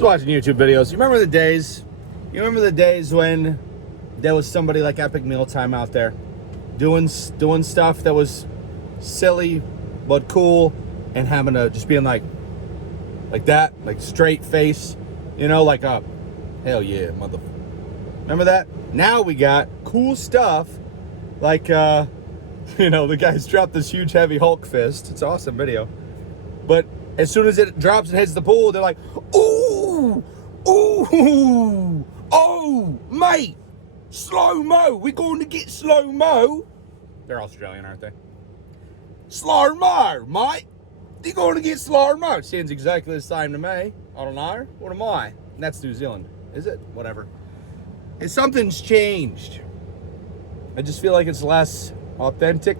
was watching YouTube videos. You remember the days? You remember the days when there was somebody like Epic Mealtime out there doing stuff that was silly but cool, and having to just being like that, like straight face, you know, like a hell yeah, mother. Remember that? Now we got cool stuff like you know, the guys dropped this huge heavy Hulk fist. It's an awesome video. But as soon as it drops and hits the pool, they're like, ooh, ooh, oh, mate, slow-mo. We're going to get slow-mo. They're Australian, aren't they? Slow-mo, mate. They're going to get slow-mo. Sounds exactly the same to me. I don't know. What am I? That's New Zealand. Is it? Whatever. And something's changed. I just feel like it's less authentic.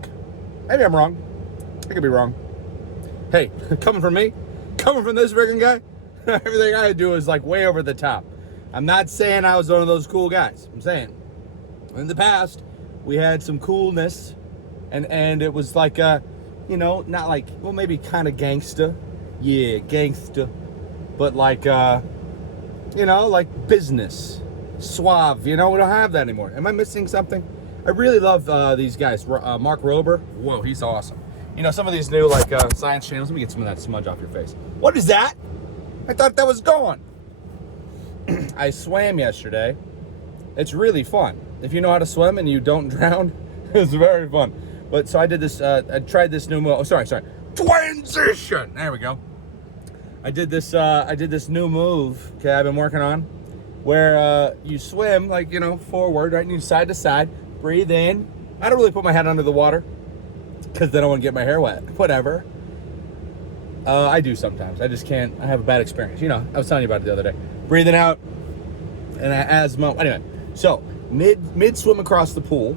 Maybe I'm wrong. I could be wrong. Hey, coming from me, coming from this friggin' guy, everything I do is like way over the top. I'm not saying I was one of those cool guys. I'm saying in the past we had some coolness, and it was like you know, not like, well, maybe kind of gangsta, yeah, gangsta, but like you know, like business, suave. You know, we don't have that anymore. Am I missing something? I really love these guys. Mark Rober, whoa, he's awesome. You know, some of these new like science channels. Let me get some of that smudge off your face. What is that? I thought that was gone. I swam yesterday. It's really fun. If you know how to swim and you don't drown, it's very fun. But so I did this, I tried this new move. Oh, sorry. Transition. There we go. I did this new move, okay, I've been working on, where you swim, like, you know, forward, right, and you side to side, breathe in. I don't really put my head under the water, because then I want to get my hair wet. Whatever. I do sometimes. I just can't. I have a bad experience. You know, I was telling you about it the other day. Breathing out, and asthma. Anyway, so mid swim across the pool.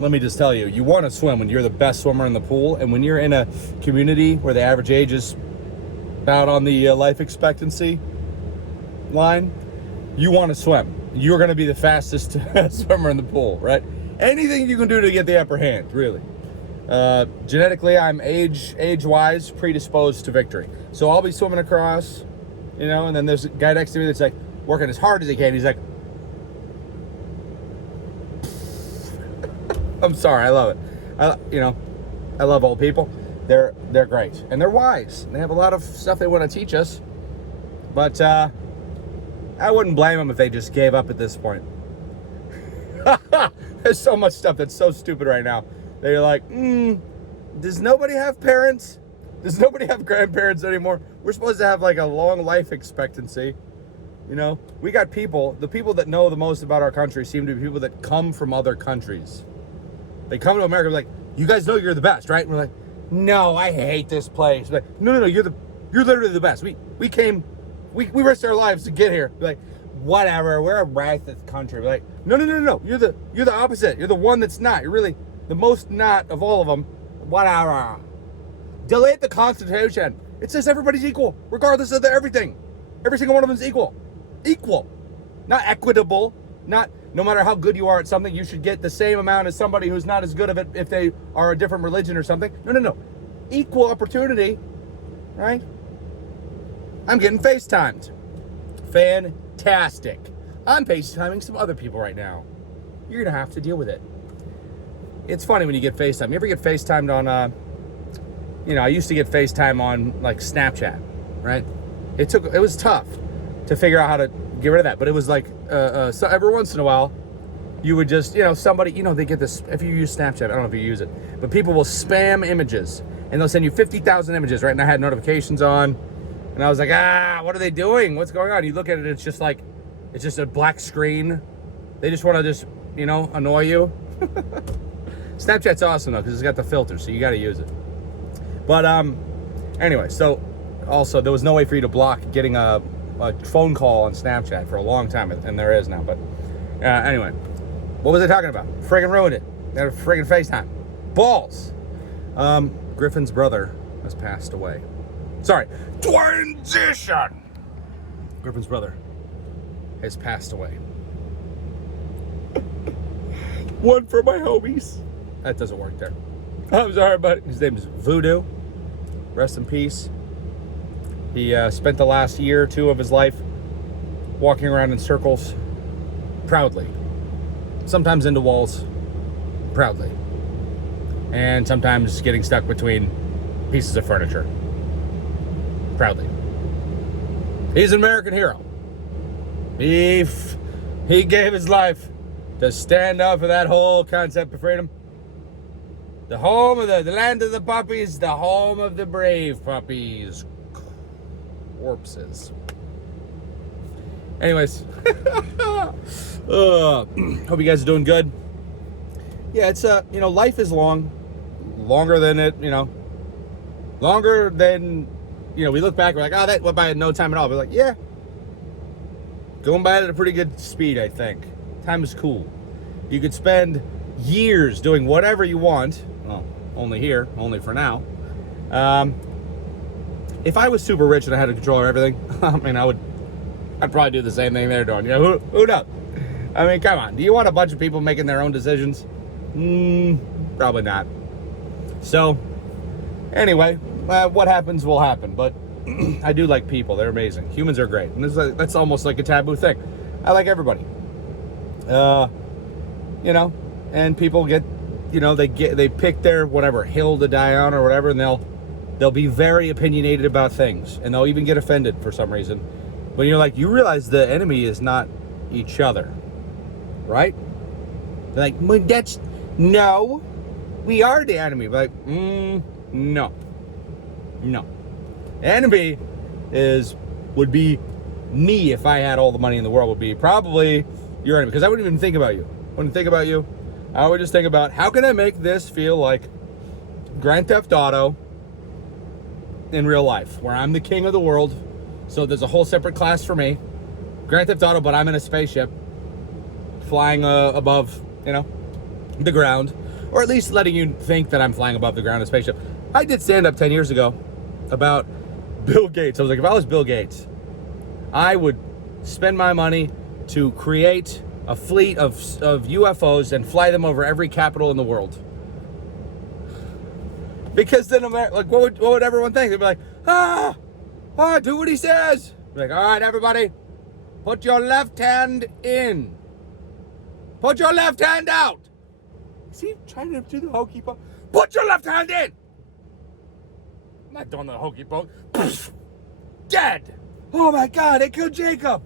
Let me just tell you, you want to swim when you're the best swimmer in the pool, and when you're in a community where the average age is about on the life expectancy line, you want to swim. You're going to be the fastest swimmer in the pool, right? Anything you can do to get the upper hand, really. Genetically, I'm age-wise predisposed to victory. So I'll be swimming across, you know, and then there's a guy next to me that's like working as hard as he can. He's like, I'm sorry, I love it. I love old people. They're great and they're wise. They have a lot of stuff they want to teach us, but I wouldn't blame them if they just gave up at this point. There's so much stuff that's so stupid right now. They're like, does nobody have parents? Does nobody have grandparents anymore? We're supposed to have like a long life expectancy. You know, we got people, the people that know the most about our country seem to be people that come from other countries. They come to America, like, you guys know you're the best, right? And we're like, no, I hate this place. We're like, no, you're literally the best. We risked our lives to get here. We're like, whatever, we're a racist country. We're like, no, you're the opposite. You're the one that's not. You're really the most not of all of them. Whatever. Delete the Constitution. It says everybody's equal, regardless of everything. Every single one of them is equal. Equal. Not equitable. Not no matter how good you are at something, you should get the same amount as somebody who's not as good of it if they are a different religion or something. No. Equal opportunity, right? I'm getting FaceTimed. Fantastic. I'm FaceTiming some other people right now. You're going to have to deal with it. It's funny when you get FaceTime. You ever get FaceTimed on, I used to get FaceTime on, like, Snapchat, right? It was tough to figure out how to get rid of that. But it was like, so every once in a while, you would just, somebody, they get this, if you use Snapchat, I don't know if you use it, but people will spam images, and they'll send you 50,000 images, right? And I had notifications on, and I was like, what are they doing? What's going on? You look at it, it's just a black screen. They just want to just, annoy you. Snapchat's awesome, though, because it's got the filter, so you got to use it. But, anyway, so, also, there was no way for you to block getting a phone call on Snapchat for a long time, and there is now. But anyway, what was I talking about? Friggin' ruined it. Got a friggin' FaceTime. Balls. Griffin's brother has passed away. Sorry. Transition. Griffin's brother has passed away. One for my homies. That doesn't work there. I'm sorry, but his name is Voodoo. Rest in peace. He spent the last year or two of his life walking around in circles, proudly. Sometimes into walls, proudly. And sometimes getting stuck between pieces of furniture, proudly. He's an American hero. He gave his life to stand up for that whole concept of freedom. The home of the land of the puppies, the home of the brave puppies. Corpses. Anyways, hope you guys are doing good. Yeah, it's life is longer than it, longer than, we look back, we're like, oh, that went by in no time at all. We're like, yeah, going by at a pretty good speed, I think. Time is cool. You could spend years doing whatever you want. Well, only for now. If I was super rich and I had control of everything, I'd probably do the same thing they're doing. Who knows? I mean, come on. Do you want a bunch of people making their own decisions? Probably not. So, anyway, what happens will happen. But I do like people. They're amazing. Humans are great. And that's almost like a taboo thing. I like everybody. And people get, they pick their whatever hill to die on or whatever, and they'll be very opinionated about things, and they'll even get offended for some reason. When you're like, you realize the enemy is not each other, right? They're like, no, we are the enemy. Like, no. Enemy would be me if I had all the money in the world. Would be probably your enemy, because I wouldn't even think about you. I would just think about, how can I make this feel like Grand Theft Auto in real life, where I'm the king of the world. So there's a whole separate class for me, Grand Theft Auto, but I'm in a spaceship flying above, the ground, or at least letting you think that I'm flying above the ground in a spaceship. I did stand up 10 years ago about Bill Gates. I was like, if I was Bill Gates, I would spend my money to create a fleet of UFOs and fly them over every capital in the world. Because then, what would everyone think? They'd be like, do what he says. Be like, all right, everybody, put your left hand in. Put your left hand out. Is he trying to do the hokey pokey? Put your left hand in. I'm not doing the hokey pokey. Dead. Oh my God, they killed Jacob.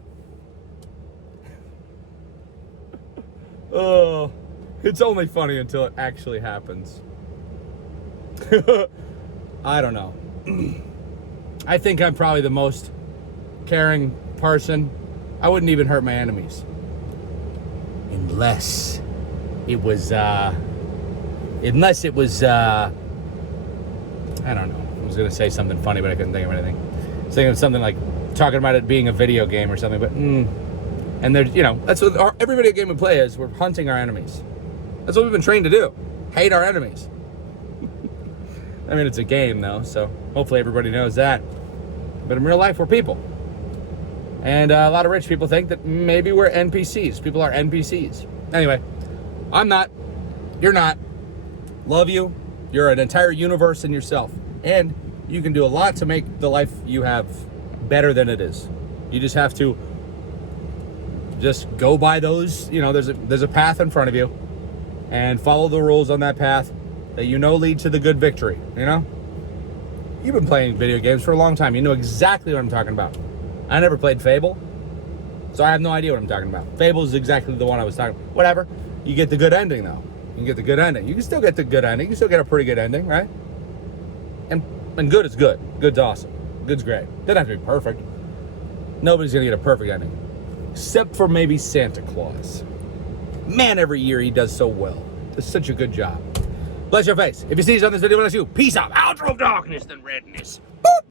Oh, it's only funny until it actually happens. I don't know. I think I'm probably the most caring person. I wouldn't even hurt my enemies. Unless it was, I don't know. I was going to say something funny, but I couldn't think of anything. I was thinking of something like talking about it being a video game or something, but, and there's, that's what every video game we play is. We're hunting our enemies. That's what we've been trained to do. Hate our enemies. I mean, it's a game, though, so hopefully everybody knows that. But in real life, we're people. And a lot of rich people think that maybe we're NPCs. People are NPCs. Anyway, I'm not. You're not. Love you. You're an entire universe in yourself. And you can do a lot to make the life you have better than it is. You just have to just go by those, there's a path in front of you, and follow the rules on that path that lead to the good victory. You've been playing video games for a long time. You know exactly what I'm talking about. I never played Fable, so I have no idea what I'm talking about. Fable is exactly the one I was talking about. Whatever. You get the good ending, though. You can get the good ending. You can still get the good ending. You can still get a pretty good ending, right? And good is good. Good's awesome. Good's great. Doesn't have to be perfect. Nobody's going to get a perfect ending. Except for maybe Santa Claus. Man, every year he does so well. Does such a good job. Bless your face. If you see us on this video, bless you. Peace out. Outro of darkness than redness. Boop.